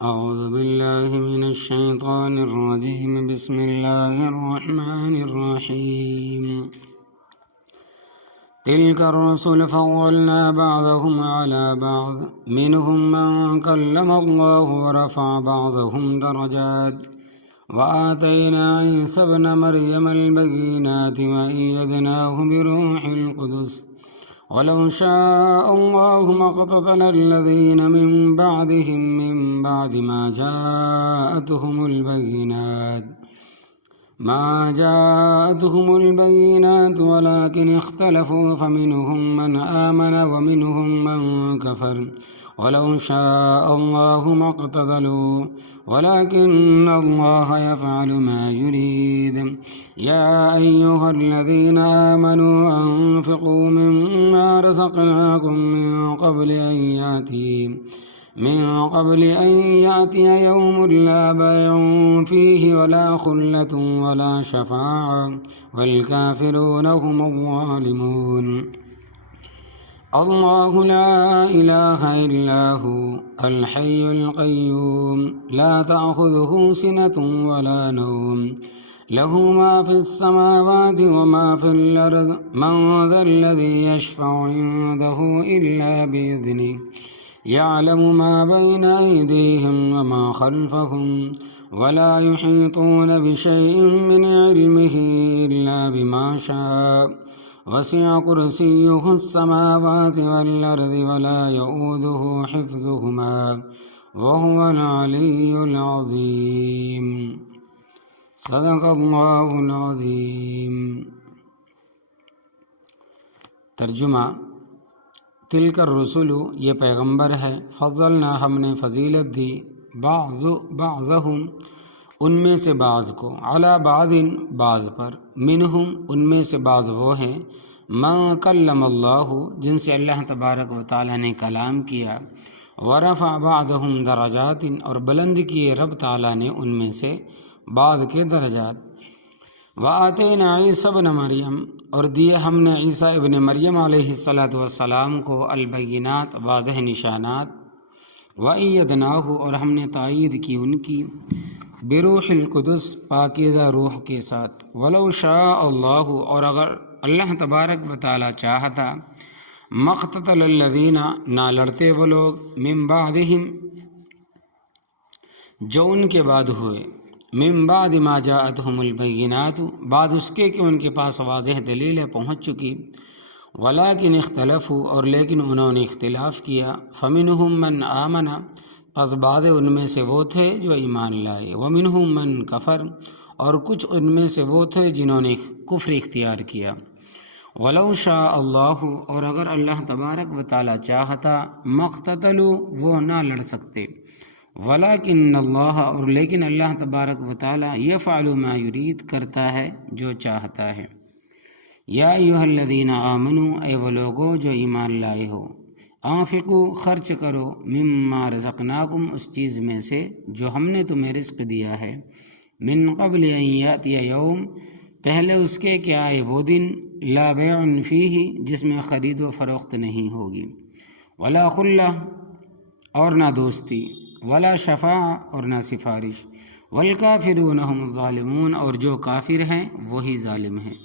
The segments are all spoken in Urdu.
أعوذ بالله من الشيطان الرجيم. بسم الله الرحمن الرحيم. تلك الرسل فضلنا بعضهم على بعض منهم من كلم الله ورفع بعضهم درجات وآتينا عيسى ابن مريم البينات وأيدناه بروح القدس ولو شاء الله ما اقتتل الذين من بعدهم من بعد ما جاءتهم البينات ولكن اختلفوا فمنهم من آمن ومنهم من كفر ولو شاء الله ما اقتتلوا ولكن الله يفعل ما يريد. يا أيها الذين آمنوا أنفقوا مما رزقناكم من قبل أن يأتي يوم لا بيع فيه ولا خلة ولا شفاعة والكافرون هم الظالمون. الله لا إله إلا هو الحي القيوم لا تأخذه سنة ولا نوم له ما في السماوات وما في الأرض من ذا الذي يشفع عنده إلا بإذنه يعلم ما بين أيديهم وما خلفهم ولا يحيطون بشيء من علمه إلا بما شاء وسع كرسيه السماوات والأرض ولا يؤوده حفظهما وهو العلي العظيم. صدق اللہ العظیم. ترجمہ: تلک الرسل، یہ پیغمبر ہے، فضلنا، ہم نے فضیلت دی، بعضهم، ان میں سے بعض کو، علی بعض، بعض پر، منہم، ان میں سے بعض وہ ہیں، من کلم اللہ، جن سے اللہ تبارک و تعالی نے کلام کیا، ورفع بعضهم درجات، اور بلند کیے رب تعالی نے ان میں سے بعض کے درجات، وآتینا عیسی ابن مریم، اور دیے ہم نے عیسیٰ ابن مریم علیہ السلام کو البینات، واضح نشانات، وأیدناہ، اور ہم نے تائید کی ان کی، بروح القدس، پاکیزہ روح کے ساتھ، ولو شاء اللہ، اور اگر اللہ تبارک و تعالی چاہتا، مقتتل الذین، نہ لڑتے وہ لوگ، من بعدہم، جو ان کے بعد ہوئے، من بعد ما جاءتهم البینات، بعد اس کے کہ ان کے پاس واضح دلیلیں پہنچ چکی، ولیکن اختلفوا، اور لیکن انہوں نے اختلاف کیا، فمنہم من آمن، پس بعض ان میں سے وہ تھے جو ایمان لائے، ومنہم من کفر، اور کچھ ان میں سے وہ تھے جنہوں نے کفر اختیار کیا، ولو شاء اللہ، اور اگر اللہ تبارک و تعالی چاہتا، مقتتلوا، وہ نہ لڑ سکتے، ولیکن اللہ، اور لیکن اللہ تبارک و تعالی، یفعل ما یرید، کرتا ہے جو چاہتا ہے۔ یا ایھا الذین آمنوا، اے وہ لوگو جو ایمان لائے ہو، انفقوا، خرچ کرو، مما رزقناکم، اس چیز میں سے جو ہم نے تمہیں رزق دیا ہے، من قبل ان یاتی یوم، پہلے اس کے کہ آئے وہ دن، لا بیع فیہ، جس میں خرید و فروخت نہیں ہوگی، ولا خلہ، اور نہ دوستی، ولا شفاعہ، اور نہ سفارش، والکافرون هم الظالمون، اور جو کافر ہیں وہی ظالم ہیں۔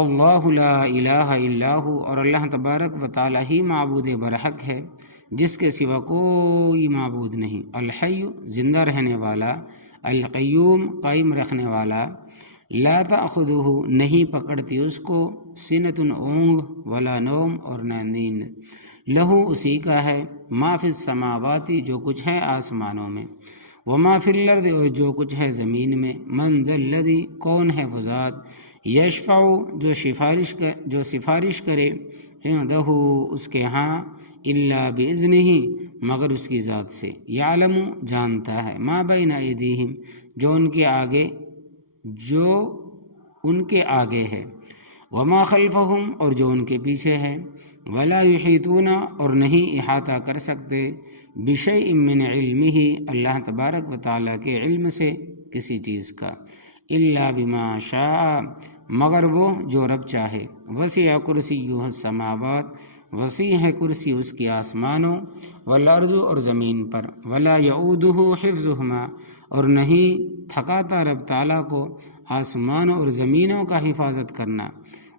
اللہ لا الہ الا ہو، اور اللہ تبارک و تعالی ہی معبود برحق ہے، جس کے سوا کوئی معبود نہیں، الحی، زندہ رہنے والا، القیوم، قائم رکھنے والا، لا تأخذہ، نہیں پکڑتی اس کو، سنۃ، اونگ، ولا نوم، اور نہ نیند، لہو، اسی کا ہے، ما فی السماوات، جو کچھ ہے آسمانوں میں، وما فی الارض، اور جو کچھ ہے زمین میں، من ذا الذی، کون ہے وہ ذات، یشفع، جو سفارش کرے، عندہ، اس کے ہاں، الا باذنہ، مگر اس کی ذات سے، یعلم، جانتا ہے، ما بین ایدیہم، جو ان کے آگے ہے، وما خلفہم، اور جو ان کے پیچھے ہے، ولا یحیطون، اور نہیں احاطہ کر سکتے، بشیء من علمہ، اللہ تبارک و تعالیٰ کے علم سے کسی چیز کا، الا بما شاء، مگر وہ جو رب چاہے، وسع کرسیہ السماوات وسیع ہے کرسی اس کی آسمانوں والارض اور زمین پر، ولا یعودہ حفظہما اور نہیں تھکاتا رب تعالیٰ کو آسمانوں اور زمینوں کا حفاظت کرنا،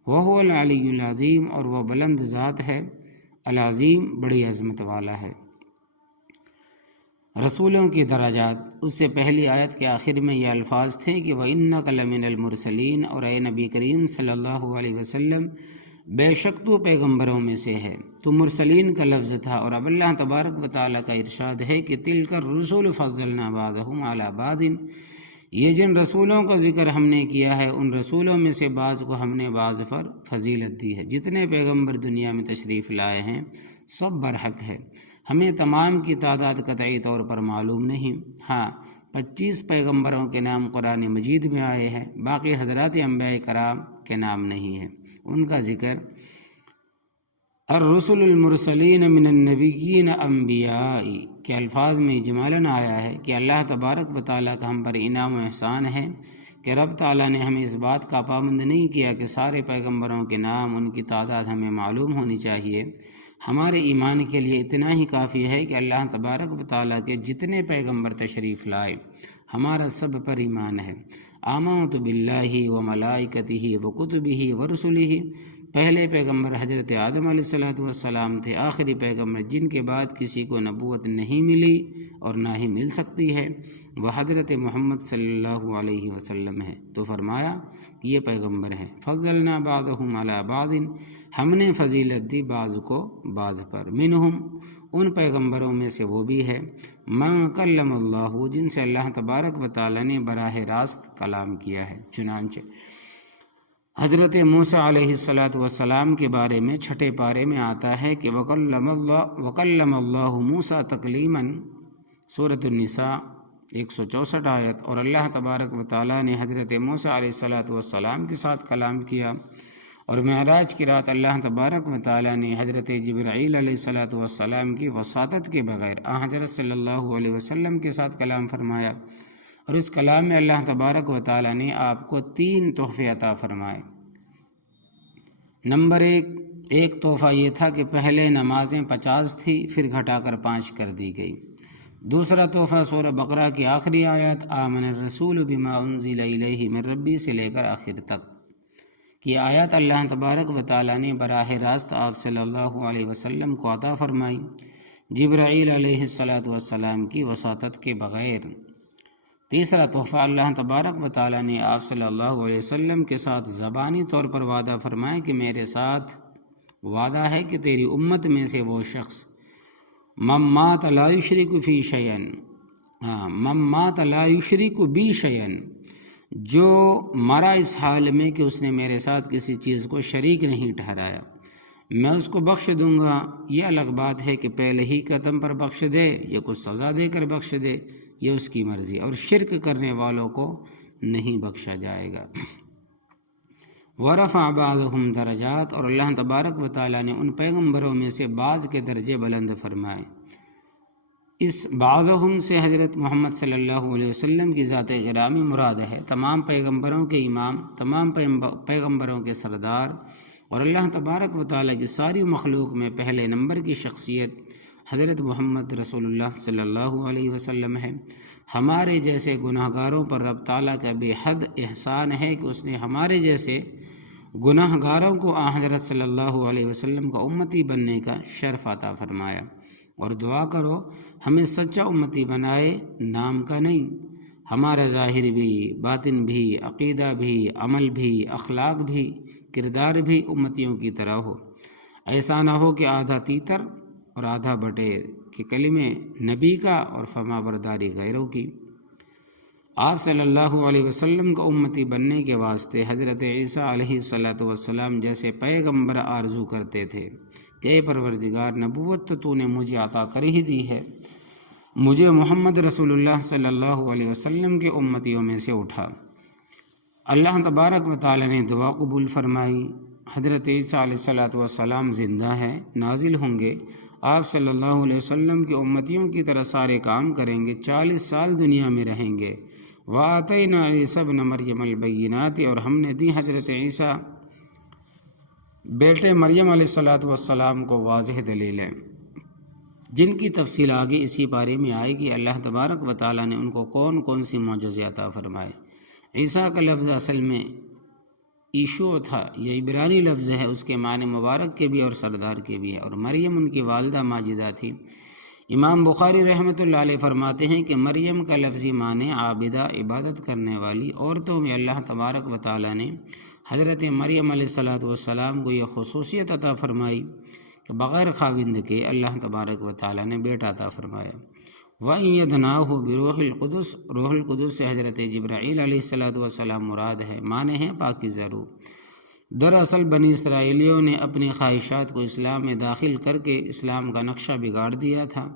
وہو العلی العظیم اور وہ بلند ذات ہے، العظیم بڑی عظمت والا ہے۔ رسولوں کی درجات، اس سے پہلی آیت کے آخر میں یہ الفاظ تھے کہ وَإِنَّكَ لَمِنَ الْمُرْسَلِينَ، اور اے نبی کریم صلی اللہ علیہ وسلم بے شک تو پیغمبروں میں سے ہے۔ تو مرسلین کا لفظ تھا، اور اب اللہ تبارک و تعالیٰ کا ارشاد ہے کہ تِلْكَ الرُّسُلُ فَضَّلْنَا بَعْضَهُمْ عَلَى بَعْضٍ، یہ جن رسولوں کا ذکر ہم نے کیا ہے ان رسولوں میں سے بعض کو ہم نے بعض پر فضیلت دی ہے۔ جتنے پیغمبر دنیا میں تشریف لائے ہیں سب برحق ہے، ہمیں تمام کی تعداد قطعی طور پر معلوم نہیں، ہاں 25 پیغمبروں کے نام قرآن مجید میں آئے ہیں، باقی حضرات انبیاء کرام کے نام نہیں ہیں۔ ان کا ذکر الرسل المرسلین من النبیین انبیاء کے الفاظ میں اجمالاً آیا ہے کہ اللہ تبارک و تعالیٰ کا ہم پر انعام و احسان ہے کہ رب تعالیٰ نے ہمیں اس بات کا پابند نہیں کیا کہ سارے پیغمبروں کے نام ان کی تعداد ہمیں معلوم ہونی چاہیے۔ ہمارے ایمان کے لیے اتنا ہی کافی ہے کہ اللہ تبارک و تعالیٰ کے جتنے پیغمبر تشریف لائے ہمارا سب پر ایمان ہے۔ آمنت باللہ و ملائکتہ و کتبہ و رسلہ، پہلے پیغمبر حضرت آدم علیہ السلام تھے، آخری پیغمبر جن کے بعد کسی کو نبوت نہیں ملی اور نہ ہی مل سکتی ہے وہ حضرت محمد صلی اللہ علیہ وسلم ہے۔ تو فرمایا کہ یہ پیغمبر ہیں۔ فضلنا بعضهم علی بعض، ہم نے فضیلت دی بعض کو بعض پر، منہم ان پیغمبروں میں سے وہ بھی ہے من کلم اللہ، جن سے اللہ تبارک و تعالیٰ نے براہ راست کلام کیا ہے۔ چنانچہ حضرت موسیٰ علیہ السلام کے بارے میں چھٹے پارے میں آتا ہے کہ وکلم اللہ موسیٰ تکلیماً، سورۃ النساء 164 آیت، اور اللہ تبارک و تعالیٰ نے حضرت موسیٰ علیہ السلام کے ساتھ کلام کیا، اور معراج کی رات اللہ تبارک و تعالیٰ نے حضرت جبرائیل علیہ السلام کی وساطت کے بغیر حضرت صلی اللہ علیہ وسلم کے ساتھ کلام فرمایا، اور اس کلام میں اللہ تبارک و تعالیٰ نے آپ کو 3 تحفے عطا فرمائے۔ نمبر 1 تحفہ یہ تھا کہ پہلے نمازیں 50 تھی، پھر گھٹا کر 5 کر دی گئی۔ دوسرا تحفہ سورہ بقرہ کی آخری آیت آمن الرسول بما انزل الیہ من ربی سے لے کر آخر تک، یہ آیات اللہ تبارک و تعالیٰ نے براہ راست آپ صلی اللہ علیہ وسلم کو عطا فرمائی، جبرائیل علیہ السلام کی وساطت کے بغیر۔ تیسرا تحفہ اللہ تبارک و تعالیٰ نے آپ صلی اللہ علیہ وسلم کے ساتھ زبانی طور پر وعدہ فرمایا کہ میرے ساتھ وعدہ ہے کہ تیری امت میں سے وہ شخص من مات لا یشرک فی شیئا، من مات لا یشرک بی شیئا، جو مرا اس حال میں کہ اس نے میرے ساتھ کسی چیز کو شریک نہیں ٹھہرایا، میں اس کو بخش دوں گا۔ یہ الگ بات ہے کہ پہلے ہی قدم پر بخش دے یا کچھ سزا دے کر بخش دے، یہ اس کی مرضی، اور شرک کرنے والوں کو نہیں بخشا جائے گا۔ ورفع بعضهم درجات، اور اللہ تبارک و تعالیٰ نے ان پیغمبروں میں سے بعض کے درجے بلند فرمائے۔ اس بعضهم سے حضرت محمد صلی اللہ علیہ وسلم کی ذات گرامی مراد ہے، تمام پیغمبروں کے امام، تمام پیغمبروں کے سردار، اور اللہ تبارک و تعالیٰ کی ساری مخلوق میں پہلے نمبر کی شخصیت حضرت محمد رسول اللہ صلی اللہ علیہ وسلم ہے۔ ہمارے جیسے گناہ گاروں پر رب تعالیٰ کا بے حد احسان ہے کہ اس نے ہمارے جیسے گناہ گاروں کو حضرت صلی اللہ علیہ وسلم کا امتی بننے کا شرف عطا فرمایا، اور دعا کرو ہمیں سچا امتی بنائے، نام کا نہیں، ہمارا ظاہر بھی، باطن بھی، عقیدہ بھی، عمل بھی، اخلاق بھی، کردار بھی امتیوں کی طرح ہو۔ ایسا نہ ہو کہ آدھا تیتر اور آدھا بٹیر، کہ کلمے نبی کا اور فرما برداری غیروں کی۔ آپ صلی اللہ علیہ وسلم کو امتی بننے کے واسطے حضرت عیسیٰ علیہ السلام جیسے پیغمبر آرزو کرتے تھے کہ اے پروردگار، نبوت تو نے مجھے عطا کر ہی دی ہے، مجھے محمد رسول اللہ صلی اللہ علیہ وسلم کے امتیوں میں سے اٹھا۔ اللہ تبارک و تعالی نے دعا قبول فرمائی۔ حضرت عیسیٰ علیہ السلام زندہ ہیں، نازل ہوں گے، آپ صلی اللہ علیہ وسلم کے امتیوں کی طرح سارے کام کریں گے، 40 سال دنیا میں رہیں گے۔ وَآتَيْنَا عِيسَى ابْنَ مَرْيَمَ الْبَيِّنَاتِ، اور ہم نے دی حضرت عیسیٰ بیٹے مریم علیہ السلام کو واضح دلیل ہے، جن کی تفصیل آگے اسی بارے میں آئے گی۔ اللہ تبارک و تعالیٰ نے ان کو کون کون سی معجزے عطا فرمائے۔ عیسیٰ کا لفظ اصل میں ایشو تھا، یہ عبرانی لفظ ہے، اس کے معنی مبارک کے بھی اور سردار کے بھی ہے، اور مریم ان کی والدہ ماجدہ تھی۔ امام بخاری رحمۃ اللہ علیہ فرماتے ہیں کہ مریم کا لفظی معنی عابدہ، عبادت کرنے والی۔ عورتوں میں اللہ تبارک و تعالیٰ نے حضرت مریم علیہ السلام کو یہ خصوصیت عطا فرمائی کہ بغیر خاوند کے اللہ تبارک و تعالیٰ نے بیٹا عطا فرمایا۔ وَأَيَّدْنَاهُ بِرُوحِ الْقُدُسِ، روح القدس سے حضرت جبرائیل علیہ السلام مراد ہے، معنی ہے پاکیزہ روح۔ دراصل بنی اسرائیلیوں نے اپنی خواہشات کو اسلام میں داخل کر کے اسلام کا نقشہ بگاڑ دیا تھا۔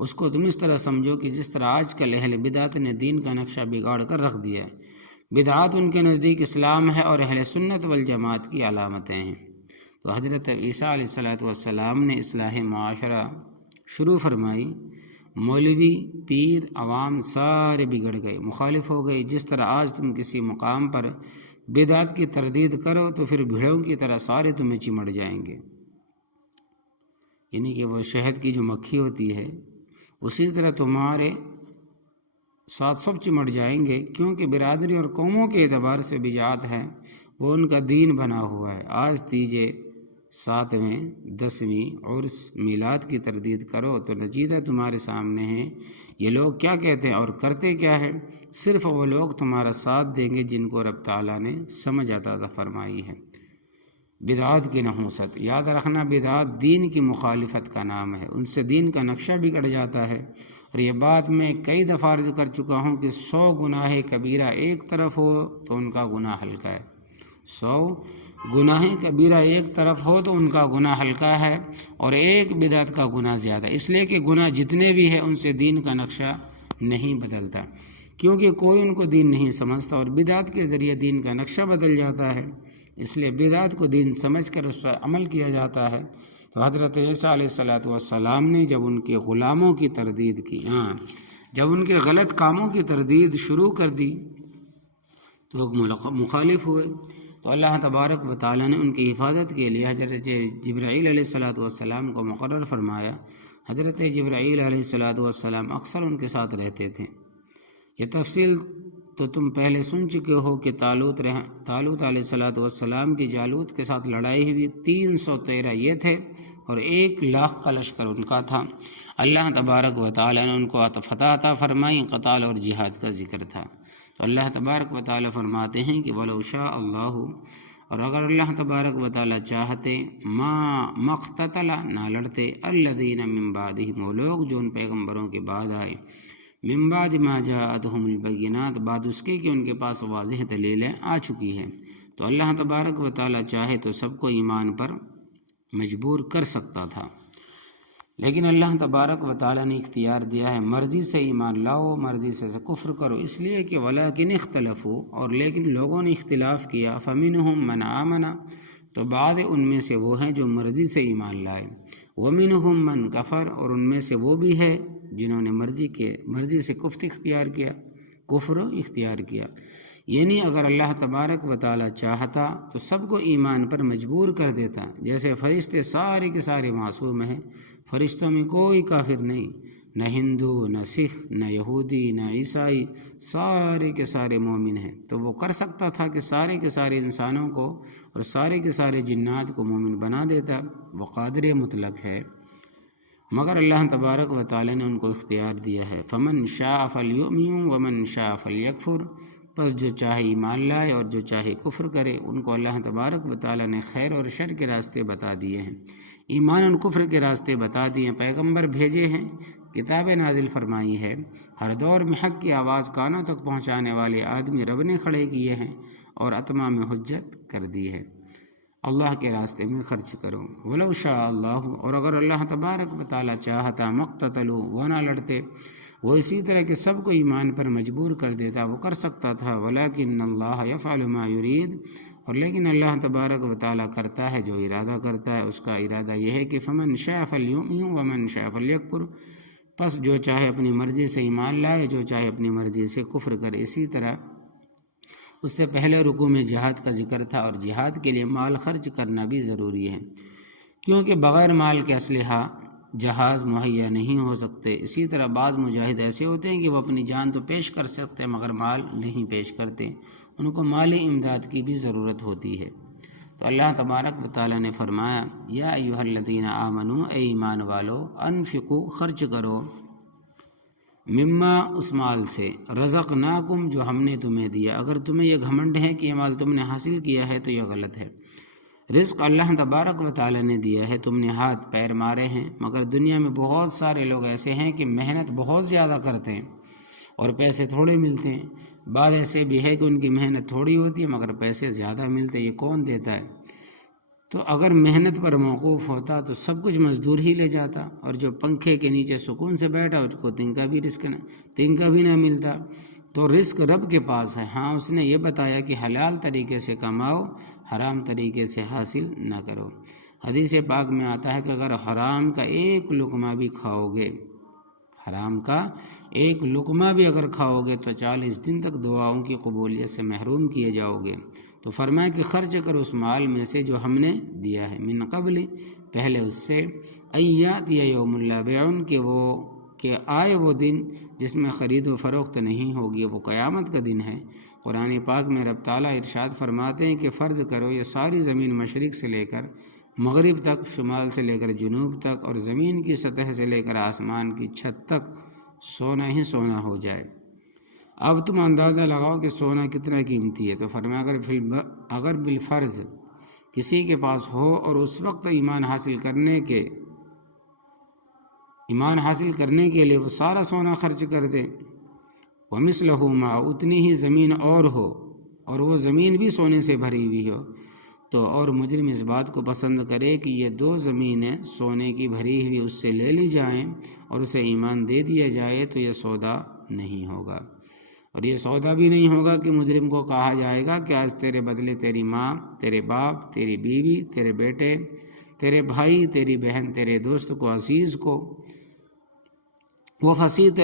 اس کو تم اس طرح سمجھو کہ جس طرح آج کل اہل بدعت نے دین کا نقشہ بگاڑ کر رکھ دیا ہے۔ بدعات ان کے نزدیک اسلام ہے اور اہل سنت والجماعت کی علامتیں ہیں۔ تو حضرت عیسیٰ علیہ السلام نے اصلاح معاشرہ شروع فرمائی، مولوی، پیر، عوام سارے بگڑ گئے، مخالف ہو گئے۔ جس طرح آج تم کسی مقام پر بدعت کی تردید کرو تو پھر بھیڑوں کی طرح سارے تمہیں چمٹ جائیں گے، یعنی کہ وہ شہد کی جو مکھی ہوتی ہے اسی طرح تمہارے ساتھ سب چمٹ جائیں گے، کیونکہ برادری اور قوموں کے اعتبار سے بدعت ہے، وہ ان کا دین بنا ہوا ہے۔ آج تیجے، 7ویں، 10ویں عرس، میلاد کی تردید کرو تو نتیجہ تمہارے سامنے ہے۔ یہ لوگ کیا کہتے ہیں اور کرتے کیا ہے؟ صرف وہ لوگ تمہارا ساتھ دیں گے جن کو رب تعالیٰ نے سمجھ عطا فرمائی ہے۔ بدعات کی نحوست، یاد رکھنا بدعات دین کی مخالفت کا نام ہے، ان سے دین کا نقشہ بگڑ جاتا ہے۔ اور یہ بات میں کئی دفعہ عرض کر چکا ہوں کہ 100 گناہ کبیرہ ایک طرف ہو تو ان کا گناہ ہلکا ہے، 100 گناہ کبیرہ ایک طرف ہو تو ان کا گناہ ہلکا ہے، اور ایک بدعت کا گناہ زیادہ، اس لیے کہ گناہ جتنے بھی ہیں ان سے دین کا نقشہ نہیں بدلتا، کیونکہ کوئی ان کو دین نہیں سمجھتا، اور بدعت کے ذریعے دین کا نقشہ بدل جاتا ہے۔ اس لیے بدعت کو دین سمجھ کر اس پر عمل کیا جاتا ہے۔ تو حضرت عیسیٰ علیہ السلام نے جب ان کے غلاموں کی تردید کی، جب ان کے غلط کاموں کی تردید شروع کر دی تو وہ مخالف ہوئے، تو اللہ تبارک و تعالیٰ نے ان کی حفاظت کے لیے حضرت جبرائیل علیہ السلام کو مقرر فرمایا۔ حضرت جبرائیل علیہ السلام اکثر ان کے ساتھ رہتے تھے۔ یہ تفصیل تو تم پہلے سن چکے ہو کہ طالوت علیہ السلام کی جالوت کے ساتھ لڑائی ہوئی، 313 یہ تھے اور 1,00,000 کا لشکر ان کا تھا۔ اللہ تبارک و تعالیٰ نے ان کو فتح عطا فرمائی، قتال اور جہاد کا ذکر تھا۔ تو اللہ تبارک و تعالیٰ فرماتے ہیں کہ وَلَوْ شَاءَ اللَّهُ، اور اگر اللہ تبارک و تعالیٰ چاہتے، مَا اقْتَتَلَ، نہ لڑتے، الَّذِينَ مِن بَعْدِهِمْ، وہ لوگ جو ان پیغمبروں کے بعد آئے، من بعد ما جاءتهم البینات، بعد اس کے کہ ان کے پاس واضح دلیلیں آ چکی ہیں۔ تو اللہ تبارک و تعالیٰ چاہے تو سب کو ایمان پر مجبور کر سکتا تھا، لیکن اللہ تبارک و تعالیٰ نے اختیار دیا ہے، مرضی سے ایمان لاؤ، مرضی سے کفر کرو، اس لیے کہ ولیکن اختلفوا، اور لیکن لوگوں نے اختلاف کیا، فمنہم من آمن، تو بعض ان میں سے وہ ہیں جو مرضی سے ایمان لائے، ومنہم من کفر، اور ان میں سے وہ بھی ہے جنہوں نے مرضی سے کفر اختیار کیا۔ یعنی اگر اللہ تبارک و تعالیٰ چاہتا تو سب کو ایمان پر مجبور کر دیتا، جیسے فرشتے سارے کے سارے معصوم ہیں، فرشتوں میں کوئی کافر نہیں، نہ ہندو، نہ سکھ، نہ یہودی، نہ عیسائی، سارے کے سارے مومن ہیں، تو وہ کر سکتا تھا کہ سارے کے سارے انسانوں کو اور سارے کے سارے جنات کو مومن بنا دیتا، وہ قادر مطلق ہے، مگر اللہ تبارک و تعالیٰ نے ان کو اختیار دیا ہے، فمن شاء فلیؤمن ومن شاء فلیکفر، بس جو چاہے ایمان لائے اور جو چاہے کفر کرے، ان کو اللہ تبارک و تعالیٰ نے خیر اور شر کے راستے بتا دیے ہیں، ایمان اور کفر کے راستے بتا دیے، پیغمبر بھیجے ہیں، کتابیں نازل فرمائی ہے، ہر دور میں حق کی آواز کانوں تک پہنچانے والے آدمی رب نے کھڑے کیے ہیں اور اتمام حجت کر دی ہے۔ اللہ کے راستے میں خرچ کرو، ولو شاء اللہ، اور اگر اللہ تبارک و تعالیٰ چاہتا، مقتتلوا، وہ نہ لڑتے، وہ اسی طرح کہ سب کو ایمان پر مجبور کر دیتا، وہ کر سکتا تھا، ولیکن اللہ یفعل ما یرید، اور لیکن اللہ تبارک و تعالیٰ کرتا ہے جو ارادہ کرتا ہے، اس کا ارادہ یہ ہے کہ فمن شاء فلیؤمن ومن شاء فلیکفر، پس جو چاہے اپنی مرضی سے ایمان لائے، جو چاہے اپنی مرضی سے کفر کرے، اسی طرح اس سے پہلے رکوع میں جہاد کا ذکر تھا، اور جہاد کے لیے مال خرچ کرنا بھی ضروری ہے، کیونکہ بغیر مال کے اسلحہ جہاز مہیا نہیں ہو سکتے۔ اسی طرح بعض مجاہد ایسے ہوتے ہیں کہ وہ اپنی جان تو پیش کر سکتے ہیں مگر مال نہیں پیش کرتے، ان کو مالی امداد کی بھی ضرورت ہوتی ہے۔ تو اللہ تبارک و تعالیٰ نے فرمایا یا ایھا الذین آمنو، اے ایمان والو، انفقوا، خرچ کرو، مما، اس مال سے، رزقناکم، جو ہم نے تمہیں دیا۔ اگر تمہیں یہ گھمنڈ ہے کہ یہ مال تم نے حاصل کیا ہے تو یہ غلط ہے۔ رزق اللہ تبارک و تعالیٰ نے دیا ہے، تم نے ہاتھ پیر مارے ہیں، مگر دنیا میں بہت سارے لوگ ایسے ہیں کہ محنت بہت زیادہ کرتے ہیں اور پیسے تھوڑے ملتے ہیں۔ بعض ایسے بھی ہے کہ ان کی محنت تھوڑی ہوتی ہے مگر پیسے زیادہ ملتے ہیں، یہ کون دیتا ہے؟ تو اگر محنت پر موقوف ہوتا تو سب کچھ مزدور ہی لے جاتا، اور جو پنکھے کے نیچے سکون سے بیٹھا اس کو تنکا بھی نہ ملتا۔ تو رزق رب کے پاس ہے، ہاں اس نے یہ بتایا کہ حلال طریقے سے کماؤ، حرام طریقے سے حاصل نہ کرو۔ حدیث پاک میں آتا ہے کہ اگر حرام کا ایک لقمہ بھی کھاؤ گے، حرام کا ایک لقمہ بھی اگر کھاؤ گے تو 40 دن تک دعاؤں کی قبولیت سے محروم کیے جاؤ گے۔ تو فرمایا کہ خرچ کرو اس مال میں سے جو ہم نے دیا ہے، من قبل، پہلے اس سے، ایاتی یوم لا بیع، کہ آئے وہ دن جس میں خرید و فروخت نہیں ہوگی، وہ قیامت کا دن ہے۔ قرآن پاک میں رب تعالیٰ ارشاد فرماتے ہیں کہ فرض کرو یہ ساری زمین مشرق سے لے کر مغرب تک، شمال سے لے کر جنوب تک، اور زمین کی سطح سے لے کر آسمان کی چھت تک سونا ہی سونا ہو جائے۔ اب تم اندازہ لگاؤ کہ سونا کتنا قیمتی ہے۔ تو فرمایا اگر بالفرض کسی کے پاس ہو اور اس وقت ایمان حاصل کرنے کے لیے وہ سارا سونا خرچ کر دے، وَمِثْلَهُ مَعَ، اتنی ہی زمین اور ہو، اور وہ زمین بھی سونے سے بھری ہوئی ہو، تو اور مجرم اس بات کو پسند کرے کہ یہ 2 زمینیں سونے کی بھری ہوئی اس سے لے لی جائیں اور اسے ایمان دے دیا جائے، تو یہ سودا نہیں ہوگا۔ اور یہ سودا بھی نہیں ہوگا کہ مجرم کو کہا جائے گا کہ آج تیرے بدلے تیری ماں، تیرے باپ، تیری بیوی، تیرے بیٹے، تیرے بھائی، تیری بہن، تیرے دوست کو، عزیز کو، وفصیلتہ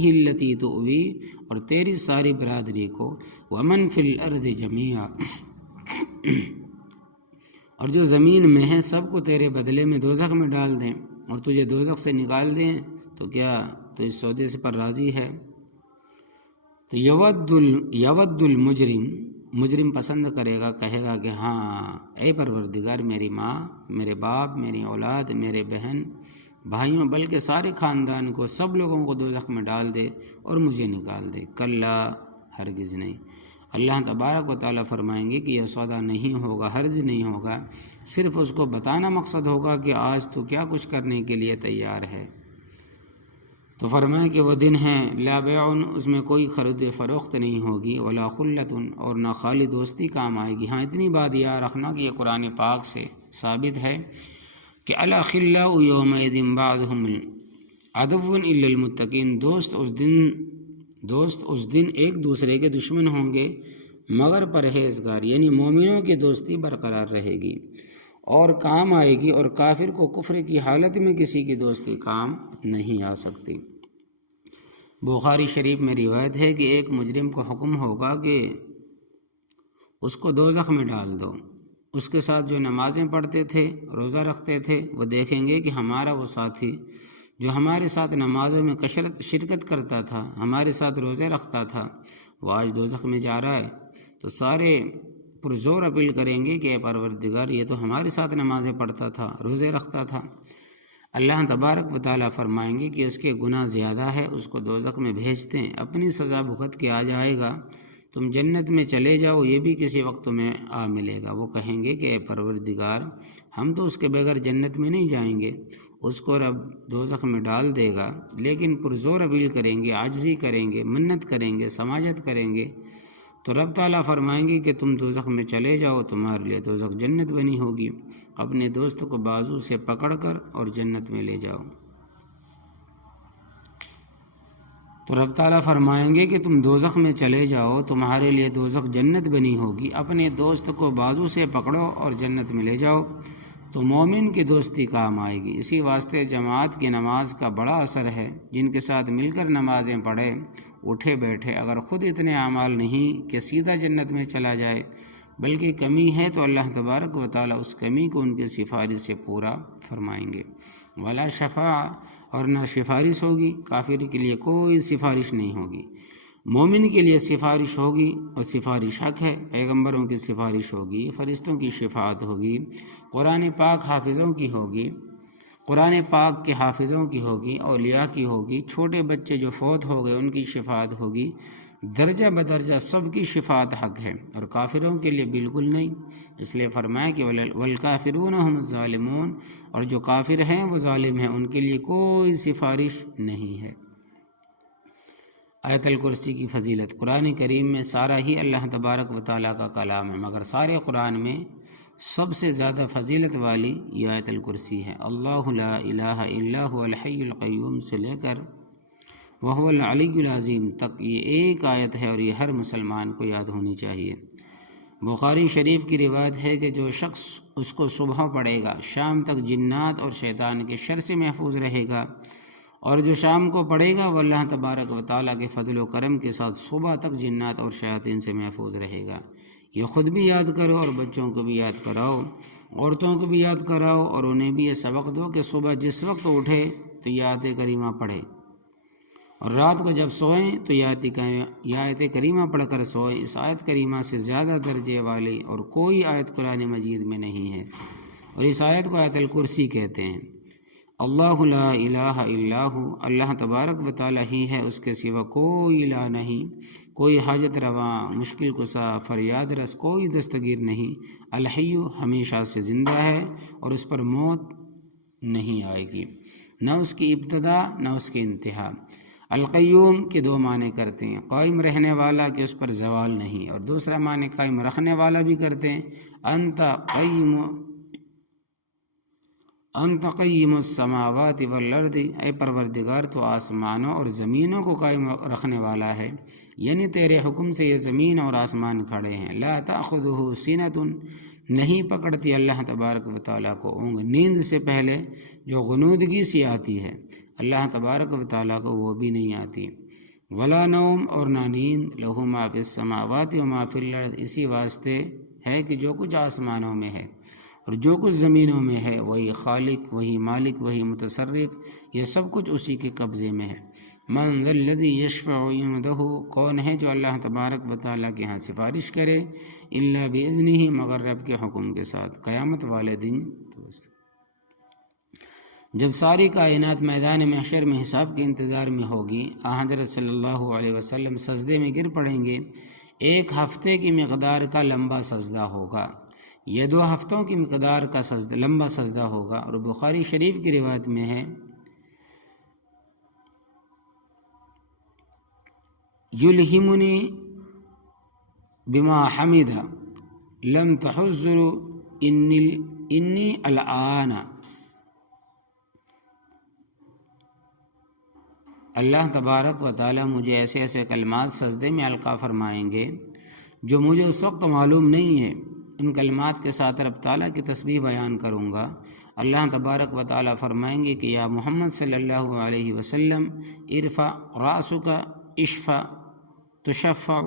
التی تؤوی، اور تیری ساری برادری کو، ومن فی الارض جمیعا، اور جو زمین میں ہے سب کو تیرے بدلے میں دوزخ میں ڈال دیں اور تجھے دوزخ سے نکال دیں، تو کیا تو اس سودے سے پر راضی ہے؟ تو یود مجرم پسند کرے گا، کہے گا کہ ہاں اے پروردگار، میری ماں، میرے باپ، میری اولاد، میرے بہن بھائیوں، بلکہ سارے خاندان کو، سب لوگوں کو دوزخ میں ڈال دے اور مجھے نکال دے۔ کلا، ہرگز نہیں۔ اللہ تبارک و تعالیٰ فرمائیں گے کہ یہ سودا نہیں ہوگا، ہرگز نہیں ہوگا، صرف اس کو بتانا مقصد ہوگا کہ آج تو کیا کچھ کرنے کے لیے تیار ہے۔ تو فرمائے کہ وہ دن ہے لا بیع، اس میں کوئی خرید فروخت نہیں ہوگی، ولا خلت، اور نہ خالی دوستی کام آئے گی۔ ہاں اتنی بات یاد رکھنا کہ یہ قرآن پاک سے ثابت ہے کہ الاخلاء یومئذ بعضهم عدو الا المتقین، دوست اس دن ایک دوسرے کے دشمن ہوں گے مگر پرہیزگار، یعنی مومنوں کی دوستی برقرار رہے گی اور کام آئے گی، اور کافر کو کفر کی حالت میں کسی کی دوستی کام نہیں آ سکتی۔ بخاری شریف میں روایت ہے کہ ایک مجرم کو حکم ہوگا کہ اس کو دوزخ میں ڈال دو۔ اس کے ساتھ جو نمازیں پڑھتے تھے، روزہ رکھتے تھے، وہ دیکھیں گے کہ ہمارا وہ ساتھی جو ہمارے ساتھ نمازوں میں شرکت کرتا تھا، ہمارے ساتھ روزے رکھتا تھا، وہ آج دوزخ میں جا رہا ہے۔ تو سارے پرزور اپیل کریں گے کہ اے پروردگار، یہ تو ہمارے ساتھ نمازیں پڑھتا تھا، روزے رکھتا تھا۔ اللہ تبارک و تعالیٰ فرمائیں گے کہ اس کے گناہ زیادہ ہے، اس کو دوزخ میں بھیجتے ہیں، اپنی سزا بھگت کے آ جائے گا، تم جنت میں چلے جاؤ، یہ بھی کسی وقت تمہیں آ ملے گا۔ وہ کہیں گے کہ اے پروردگار، ہم تو اس کے بغیر جنت میں نہیں جائیں گے۔ اس کو رب دوزخ میں ڈال دے گا، لیکن پرزور اپیل کریں گے، عاجزی کریں گے، منت کریں گے، سماجت کریں گے، تو رب تعالیٰ فرمائیں گے کہ تم دوزخ میں چلے جاؤ، تمہارے لیے دوزخ جنت بنی ہوگی، اپنے دوست کو بازو سے پکڑ کر اور جنت میں لے جاؤ۔ تو رب تعالیٰ فرمائیں گے کہ تم دوزخ میں چلے جاؤ، تمہارے لیے دوزخ جنت بنی ہوگی، اپنے دوست کو بازو سے پکڑو اور جنت میں لے جاؤ۔ تو مومن کی دوستی کام آئے گی۔ اسی واسطے جماعت کی نماز کا بڑا اثر ہے۔ جن کے ساتھ مل کر نمازیں پڑھے، اٹھے بیٹھے، اگر خود اتنے اعمال نہیں کہ سیدھا جنت میں چلا جائے، بلکہ کمی ہے تو اللہ تبارک و تعالیٰ اس کمی کو ان کی سفارش سے پورا فرمائیں گے۔ ولا شفاع، اور نہ سفارش ہوگی، کافر کے لیے کوئی سفارش نہیں ہوگی۔ مومن کے لیے سفارش ہوگی، اور سفارش حق ہے۔ پیغمبروں کی سفارش ہوگی، فرشتوں کی شفاعت ہوگی، قرآن پاک حافظوں کی ہوگی، قرآن پاک کے حافظوں کی ہوگی، اولیاء کی ہوگی، چھوٹے بچے جو فوت ہو گئے ان کی شفاعت ہوگی۔ درجہ بدرجہ سب کی شفاعت حق ہے، اور کافروں کے لیے بالکل نہیں۔ اس لیے فرمایا کہ والکافرون هم الظالمون، اور جو کافر ہیں وہ ظالم ہیں، ان کے لیے کوئی سفارش نہیں ہے۔ آیت الکرسی کی فضیلت۔ قرآن کریم میں سارا ہی اللہ تبارک و تعالیٰ کا کلام ہے، مگر سارے قرآن میں سب سے زیادہ فضیلت والی یہ آیت الکرسی ہے۔ اللہ لا الہ الا هو الحی القیوم سے لے کر وہو العلی العظیم تک یہ ایک آیت ہے، اور یہ ہر مسلمان کو یاد ہونی چاہیے۔ بخاری شریف کی روایت ہے کہ جو شخص اس کو صبح پڑھے گا، شام تک جنات اور شیطان کے شر سے محفوظ رہے گا، اور جو شام کو پڑھے گا وہ اللہ تبارک و تعالیٰ کے فضل و کرم کے ساتھ صبح تک جنات اور شیاطین سے محفوظ رہے گا۔ یہ خود بھی یاد کرو، اور بچوں کو بھی یاد کراؤ، عورتوں کو بھی یاد کراؤ، اور انہیں بھی یہ سبق دو کہ صبح جس وقت اٹھے تو یہ آیت کریمہ پڑھے، اور رات کو جب سوئیں تو یہ آیت کریمہ پڑھ کر سوئیں۔ اس آیت کریمہ سے زیادہ درجے والی اور کوئی آیت قرآن مجید میں نہیں ہے، اور اس آیت کو آیت الکرسی کہتے ہیں۔ اللہ لا الہ الا ہو، اللہ تبارک و تعالیٰ ہی ہے، اس کے سوا کوئی الہ نہیں، کوئی حاجت رواں، مشکل کشا، فریاد رس کوئی دستگیر نہیں۔ الحی ہمیشہ سے زندہ ہے، اور اس پر موت نہیں آئے گی، نہ اس کی ابتدا نہ اس کی انتہا۔ القیوم کے دو معنی کرتے ہیں، قائم رہنے والا کہ اس پر زوال نہیں، اور دوسرا معنی قائم رکھنے والا بھی کرتے ہیں۔ انت قیم السماوات والارض، اے پروردگار تو آسمانوں اور زمینوں کو قائم رکھنے والا ہے، یعنی تیرے حکم سے یہ زمین اور آسمان کھڑے ہیں۔ لا تأخذہ سینۃ، نہیں پکڑتی اللہ تبارک و تعالیٰ کو اونگ، نیند سے پہلے جو غنودگی سی آتی ہے، اللہ تبارک و تعالیٰ کو وہ بھی نہیں آتی۔ ولا نوم، اور نہ نیند، لہ ما فی السماوات و ما فی الارض، اسی واسطے ہے کہ جو کچھ آسمانوں میں ہے اور جو کچھ زمینوں میں ہے وہی خالق، وہی مالک، وہی متصرف، یہ سب کچھ اسی کے قبضے میں ہے۔ من ذا الذی یشفع عنده، کون ہے جو اللہ تبارک و تعالیٰ کے ہاں سفارش کرے، الا باذنہ، مگر رب کے حکم کے ساتھ۔ قیامت والے دن جب ساری کائنات میدان محشر میں حساب کے انتظار میں ہوگی، حضرت صلی اللہ علیہ وسلم سجدے میں گر پڑیں گے۔ ایک ہفتے کی مقدار کا لمبا سجدہ ہوگا، یہ 2 ہفتوں کی مقدار کا لمبا سجدہ ہوگا، اور بخاری شریف کی روایت میں ہے یلہمنی بما حمد لم تحذر انی الآن، اللہ تبارک و تعالیٰ مجھے ایسے ایسے کلمات سجدے میں القا فرمائیں گے جو مجھے اس وقت معلوم نہیں ہے۔ ان کلمات کے ساتھ رب تعالیٰ کی تسبیح بیان کروں گا۔ اللہ تبارک و تعالیٰ فرمائیں گے کہ یا محمد صلی اللہ علیہ وسلم ارفع راسک اشفع تشفع،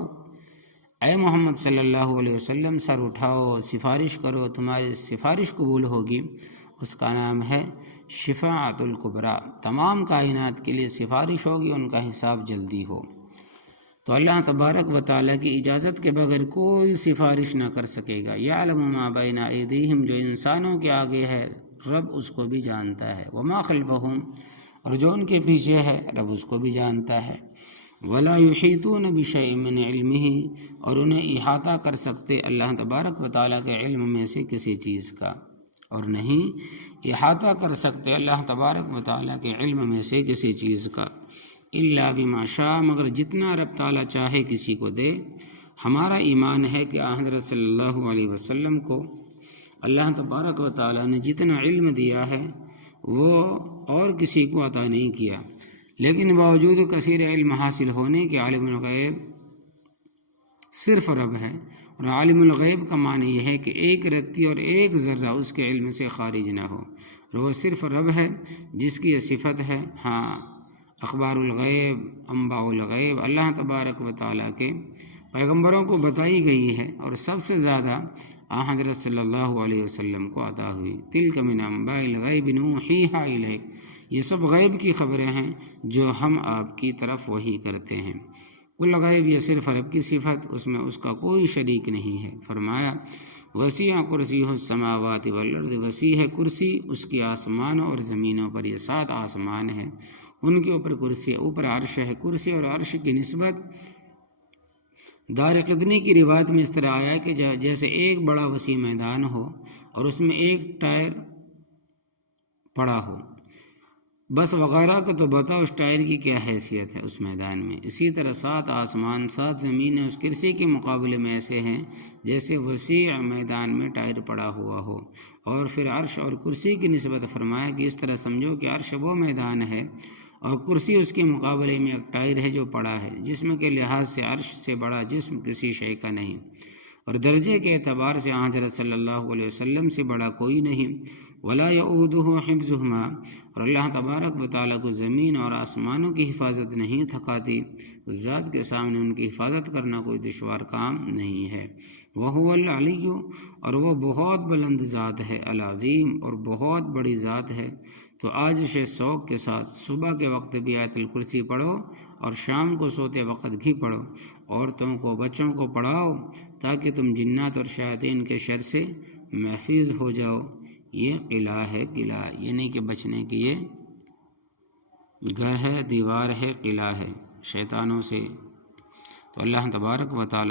اے محمد صلی اللہ علیہ وسلم سر اٹھاؤ، سفارش کرو، تمہاری سفارش قبول ہوگی۔ اس کا نام ہے شفاعت الکبریٰ، تمام کائنات کے لیے سفارش ہوگی، ان کا حساب جلدی ہو۔ تو اللہ تبارک و تعالیٰ کی اجازت کے بغیر کوئی سفارش نہ کر سکے گا۔ یعلم ما بین ایدیہم، جو انسانوں کے آگے ہے رب اس کو بھی جانتا ہے، وما خلفہم، اور جو ان کے پیچھے ہے رب اس کو بھی جانتا ہے۔ ولا یحیطون بشیء من علمہ، اور انہیں احاطہ کر سکتے اللہ تبارک و تعالیٰ کے علم میں سے کسی چیز کا، اور نہیں احاطہ کر سکتے اللہ تبارک و تعالیٰ کے علم میں سے کسی چیز کا، الا بما شاء، مگر جتنا رب تعالیٰ چاہے کسی کو دے۔ ہمارا ایمان ہے کہ حضرت صلی اللہ علیہ وسلم کو اللہ تبارک و تعالیٰ نے جتنا علم دیا ہے وہ اور کسی کو عطا نہیں کیا، لیکن باوجود کثیر علم حاصل ہونے کے عالم الغیب صرف رب ہے، اور عالم الغیب کا معنی یہ ہے کہ ایک رتی اور ایک ذرہ اس کے علم سے خارج نہ ہو، اور وہ صرف رب ہے جس کی یہ صفت ہے۔ ہاں، اخبار الغیب، انباء الغیب اللہ تبارک و تعالیٰ کے پیغمبروں کو بتائی گئی ہے، اور سب سے زیادہ حضرت صلی اللہ علیہ وسلم کو عطا ہوئی۔ تلک من انباء الغیب نوحیہا الیک، یہ سب غیب کی خبریں ہیں جو ہم آپ کی طرف وحی کرتے ہیں۔ کل غیب، یہ صرف رب کی صفت، اس میں اس کا کوئی شریک نہیں ہے۔ فرمایا وسیع کرسیہ السماوات والارض، وسیع ہے کرسی اس کی آسمانوں اور زمینوں پر، یہ 7 آسمان ہیں، ان کے اوپر کرسی ہے، اوپر عرش ہے۔ کرسی اور عرش کی نسبت دار قطنی کی روایت میں اس طرح آیا ہے کہ جیسے ایک بڑا وسیع میدان ہو اور اس میں ایک ٹائر پڑا ہو، بس وغیرہ کا تو بتاؤ اس ٹائر کی کیا حیثیت ہے اس میدان میں۔ اسی طرح 7 آسمان 7 زمینیں اس کرسی کے مقابلے میں ایسے ہیں جیسے وسیع میدان میں ٹائر پڑا ہوا ہو۔ اور پھر عرش اور کرسی کی نسبت فرمایا کہ اس طرح سمجھو کہ عرش وہ میدان ہے اور کرسی اس کے مقابلے میں ایک ٹائر ہے جو پڑا ہے، جسم کے لحاظ سے عرش سے بڑا جسم کسی شے کا نہیں، اور درجے کے اعتبار سے حضرت صلی اللہ علیہ وسلم سے بڑا کوئی نہیں۔ ولا یعودہ حفظہما، اور اللہ تبارک و تعالیٰ کو زمین اور آسمانوں کی حفاظت نہیں تھکاتی، اس ذات کے سامنے ان کی حفاظت کرنا کوئی دشوار کام نہیں ہے۔ وہو العلی، اور وہ بہت بلند ذات ہے، العظیم، اور بہت بڑی ذات ہے۔ تو آجش شوق کے ساتھ صبح کے وقت بھی آیت الکرسی پڑھو اور شام کو سوتے وقت بھی پڑھو، عورتوں کو بچوں کو پڑھاؤ تاکہ تم جنات اور شیاطین کے شر سے محفوظ ہو جاؤ۔ یہ قلعہ ہے، قلعہ یعنی کہ بچنے کی یہ گھر ہے، دیوار ہے، قلعہ ہے شیطانوں سے۔ تو اللہ تبارک و تعالیٰ